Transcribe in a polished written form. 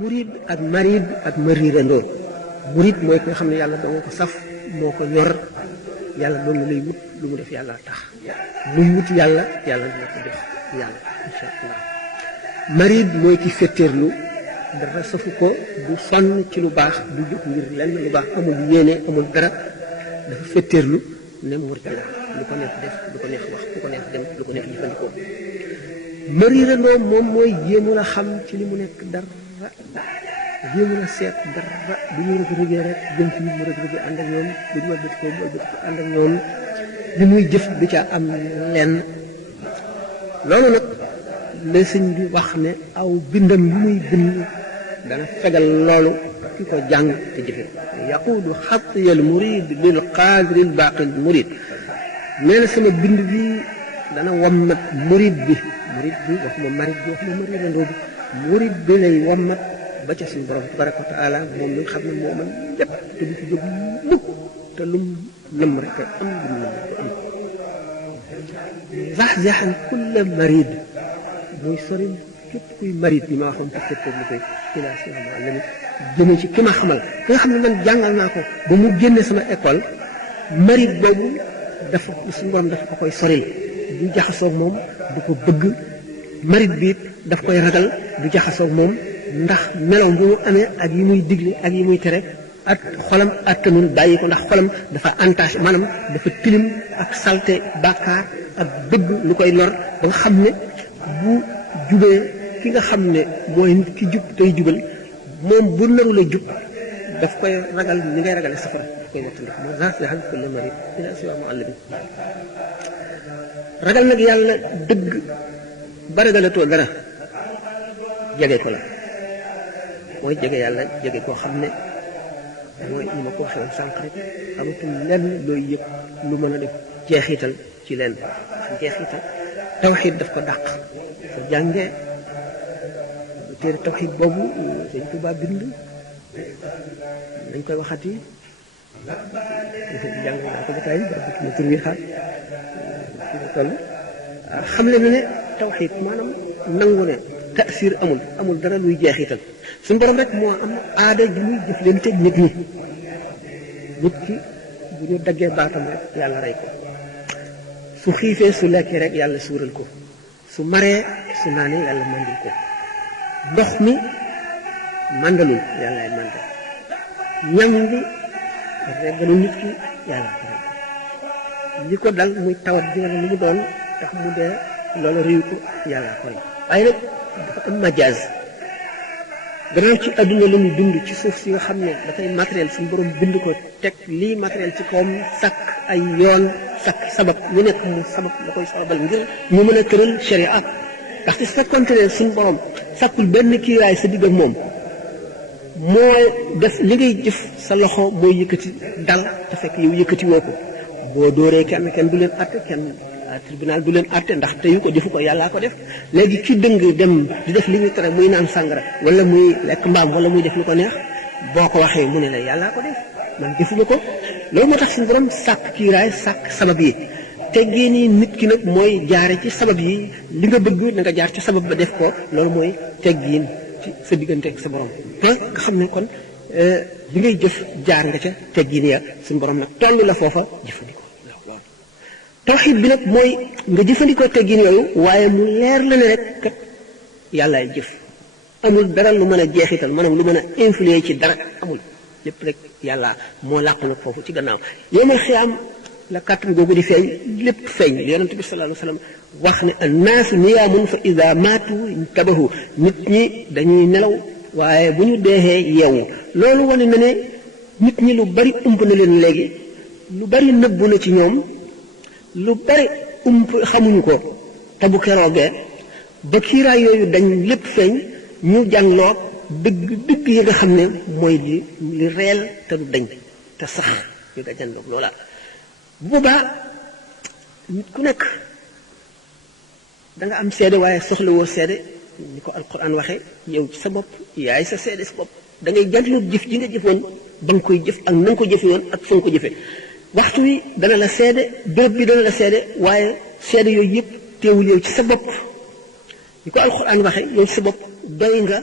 murid ak marid ak mariirandoo murid mooy ki nga xam ne yàlla doo nga ko saf moo ko yor yàlla loolu lay wut lu mu def yàlla tax luy wut yàlla yàlla dina ko def yàlla insha allah marid mooy ki féttéerlu dara safu ko du sonn ci lu baax du jóg ngir lenn lu baax amul yéene amul dara dafa féttéerlu ne murid la lu ko neex def lu ko neex wax lu ko neex dem lu ko neex jëfandikoo mariirandoo moom mooy jéemu la xam ci li mu nekk dara jéemu la seet dara bu ñu rëg-rëgee rek jëm ci nit mu rëg-rëgee ànd ak ñoom bu ñu wëlbati ko ànd ak ñoom li muy jëf du ca am lenn loolu nag la sëñ bi wax ne aw bindam li muy bind dana fegal loolu ki ko jàng te jëfe yaquudu xatiyal murid lil qaadiril baaqil murid nee na sama bind bi dana wammat murid bi waxuma marid bi waxuma mariirandoo bi murid bi lay wammat ba ca suñu borom tabaraka wa taala moom mi nga xam ne moo mën lépp te du ci jóg mukk te lum lëm rek am lum lëm rek am zaxzaxan kulla marid muy sëriñ képp kuy marid bi ma waxoon te féttéer li koy ilaa si muallimi jëme ci ki ma xamal ki nga xam ne man jàngal naa ko ba mu génne sama école marid boobu dafa suñu borom dafa ko koy soril du jaxasoog moom du ko bëgg marid bi daf koy ragal du jaxasoog moom ndax melow bi mu amee ak yi muy digle ak yi muy tere ak xolam attanul bàyyi ko ndax xolam dafa entaché maanaam dafa tilim ak salte bàkkaar ak bëgg lu koy lor ba nga xam ne bu jubee ki nga xam ne mooy nit ki jub tey jubal moom bu naru la jub daf koy ragal ni ngay ragale safara daf koy wattandik moo zaxzaxan kulla marid ilaa siwaa muallimi ragal nag yàlla dëgg ba ragalatoo dara jege ko la mooy jege yàlla jege koo xam ne mooy ni ma ko waxee woon sànq rek amatul lenn looy yëg lu mën a def jeexital ci lenn jeexital tawxiid daf ko dàq sa jàngee téere tawxiid boobu Sëñ Tuubaa bind dañ koy waxati jàng naa ko ba tey ba ma tur wi xaar toll xam le na ne tawxiid maanaam nangu ne taasir amul dara luy jeexital suñu borom rek moo am aada ji muy jëflanteeg nit ñi nit ki bu ñu daggee baatam rek yàlla rey ko su xiifee su lekkee rek yàlla suural ko su maree su naanee yàlla mandil ko ndox mi mandalul yàlla ay mandal ñam bi reggalu nit ki yàlla ko rek li ko dal muy tawat ji nga ne lu mu doon tax mu dee loolu réew ko yàlla ko rek waaye nag dafa am majaaz gannaaw ci àdduna la ñu dund ci suuf si nga xam ne dafay matériel suñu borom bind ko teg lii matériel ci koom sàkk ay yoon sàkk sabab lu nekk mu sabab la koy sababal ngir ñu mën a tëral sharia ndaxte su fekkoonte ne suñu borom sàkkul benn kiiraay sa digg ak moom moo def li ngay jëf sa loxo mooy yëkkati dal te fekk yow yëkkati woo ko boo dóoree kenn du leen atte kenn tribunal du leen atte ndax teyu ko defu ko yàllaa ko def léegi ki dëng dem di def li ñu tere muy naan sàngara wala muy lekk mbaam wala muy def lu ko neex boo ko waxee mu ne la yàllaa ko def man defuma ko loolu moo tax suñu borom sàkk kiiraay sàkk sabab yi teggee nii nit ki nag mooy jaare ci sabab yi li nga bëgg na nga jaar ci sabab ba def ko loolu mooy teggiin ci sa diggante ak sa borom nga xam ne kon li ngay jëf jaar nga ca teggiin ya suñu borom nag toll la foofa jëfandikoo tawxiid bi nag mooy nga jëfandikoo teggin yooyu waaye mu leer la ne rek kat yàllaay jëf amul dara lu mën a jeexital maanaam lu mën a influer ci dara amul lépp rek yàlla moo làqu nag foofu ci gannaaw yawmal xiyaam la kàttan googu di feeñ lépp feeñ li yonent bi sallallahu alayhi wa sallam wax ne annaasu niyaamun fa ida maatu intabahu nit ñi dañuy nelaw waaye bu ñu deexee yeewu loolu wane na ne nit ñi lu bari ump na leen léegi lu bari nëbbu na ci ñoom lu bari xamuñu ko te bu keroogee ba kiiraay yooyu dañ lépp feeñ ñu jàngloo dëgg yi nga xam ne mooy li reel te du dañ te sax ñu nga jàngloo loola bu boobaa nit ku nekk da nga am seede waaye soxlawoo seede ni ko alquran waxee yow ci sa bopp yaay sa seede sa bopp da ngay jàntlu jëf ji nga jëfoon ba nga koy jëf ak na nga ko jëfe woon ak fa nga ko jëfe waxtu wi dana la seede béréb bi dana la seede waaye seede yooyu yëpp teewul yow ci sa bopp ni ko alquran waxee yow ci sa bopp doy nga